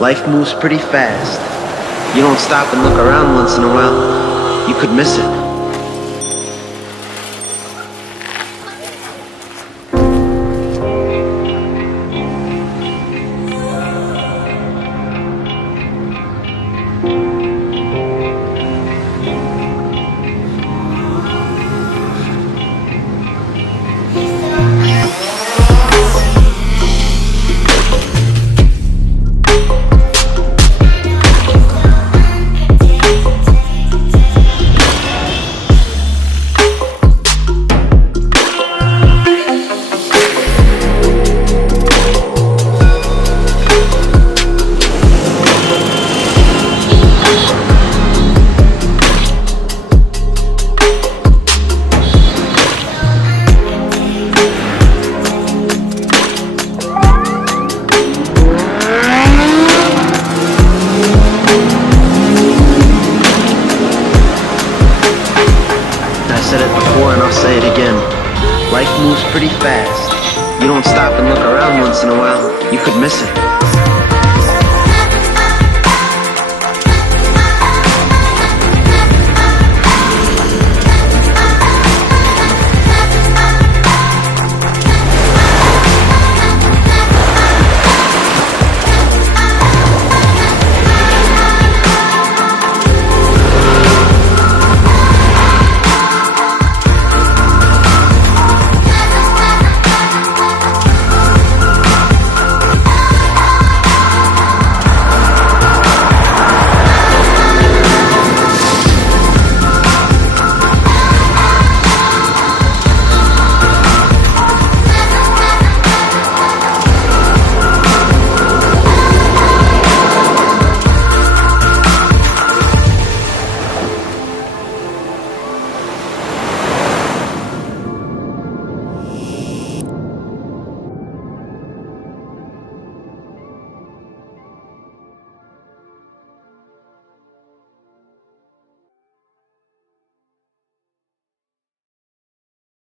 Life moves pretty fast. You don't stop and look around once in a while, you could miss it. Life moves pretty fast. You don't stop and look around once in a while, you could miss it.